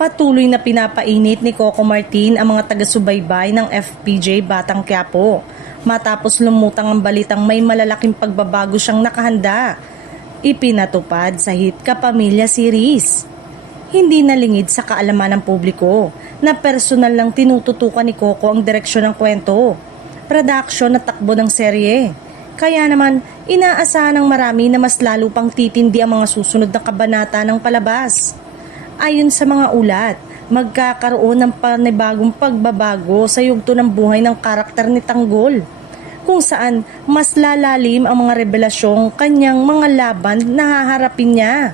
Patuloy na pinapainit ni Coco Martin ang mga taga-subaybay ng FPJ Batang Quiapo matapos lumutang ang balitang may malalaking pagbabago siyang nakahanda. Ipinatupad sa Hit Kapamilya series. Hindi nalingid sa kaalaman ng publiko na personal lang tinututukan ni Coco ang direksyon ng kwento, production at takbo ng serye. Kaya naman, inaasahan ng marami na mas lalo pang titindi ang mga susunod na kabanata ng palabas. Ayon sa mga ulat, magkakaroon ng panibagong pagbabago sa yugto ng buhay ng karakter ni Tanggol, kung saan mas lalalim ang mga revelasyong kanyang mga laban na haharapin niya.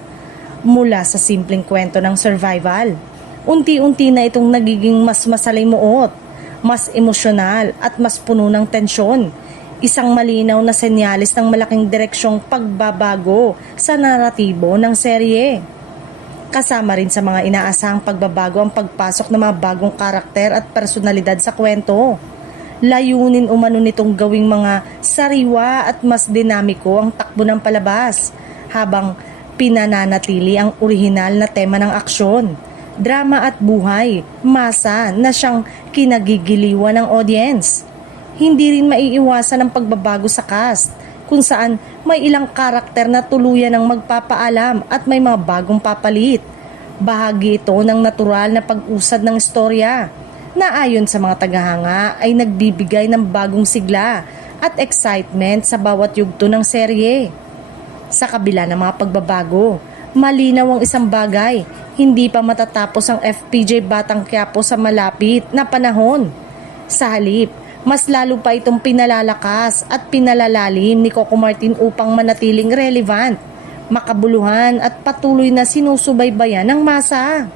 Mula sa simpleng kwento ng survival, unti-unti na itong nagiging mas masalimuot, mas emosyonal at mas puno ng tensyon. Isang malinaw na senyales ng malaking direksyong pagbabago sa naratibo ng serye. Kasama rin sa mga inaasahang pagbabago ang pagpasok ng mga bagong karakter at personalidad sa kwento. Layunin umano nitong gawing mga sariwa at mas dinamiko ang takbo ng palabas, habang pinananatili ang orihinal na tema ng aksyon, drama at buhay, masa na siyang kinagigiliwan ng audience. Hindi rin maiiwasan ang pagbabago sa cast, kung saan may ilang karakter na tuluyan ng magpapaalam at may mga bagong papalit. Bahagi ito ng natural na pag-usad ng istorya na ayon sa mga tagahanga ay nagbibigay ng bagong sigla at excitement sa bawat yugto ng serye. Sa kabila ng mga pagbabago, malinaw ang isang bagay, hindi pa matatapos ang FPJ Batang Quiapo sa malapit na panahon. Sa halip, mas lalo pa itong pinalalakas at pinalalalim ni Coco Martin upang manatiling relevant, makabuluhan at patuloy na sinusubaybayan ng masa.